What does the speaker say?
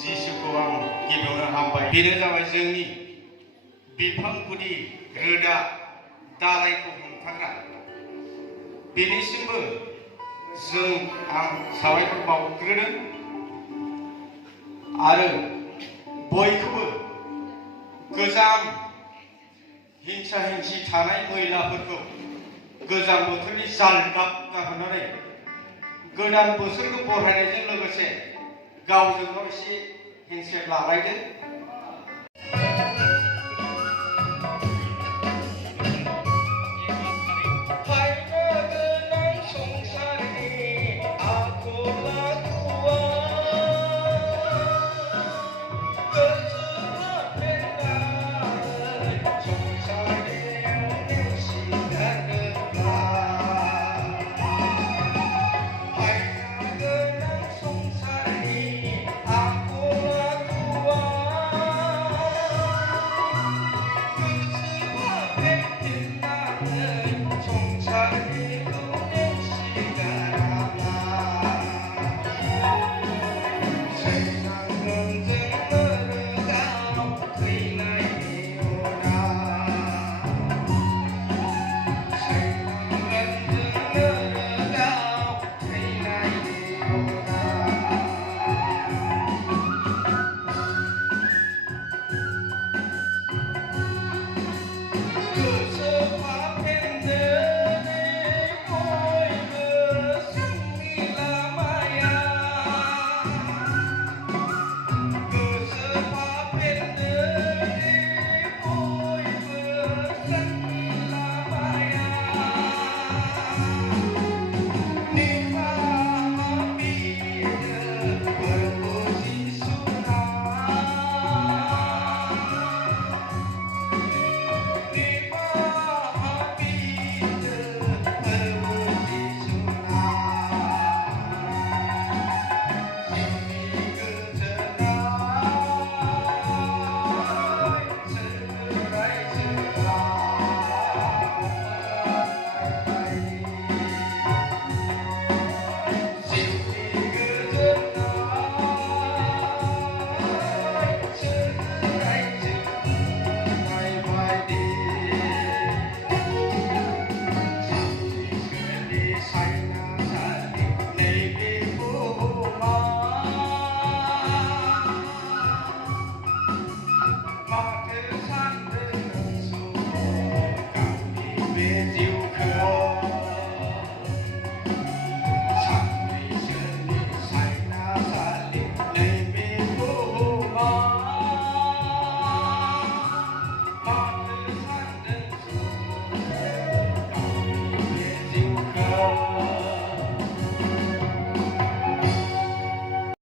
जिसुखौ आं गिबियावनो हामबाय। बेनो जाबाय जोंनि बिफां गुदि रोदा दालायखौ हमथाग्रा। बेनिसिमबो आं साबायखर बावग्रोदों आरो बयखौबो गोजाम हिंसा हिंसि थानाय मैलाफोरखौ गोजां बोथोरनि जालदाब गारहरनानै गोदान बोसोरखौ बरायनायजों लोगोसे गावजों गाव एसे हेन्डसेक लालायदो।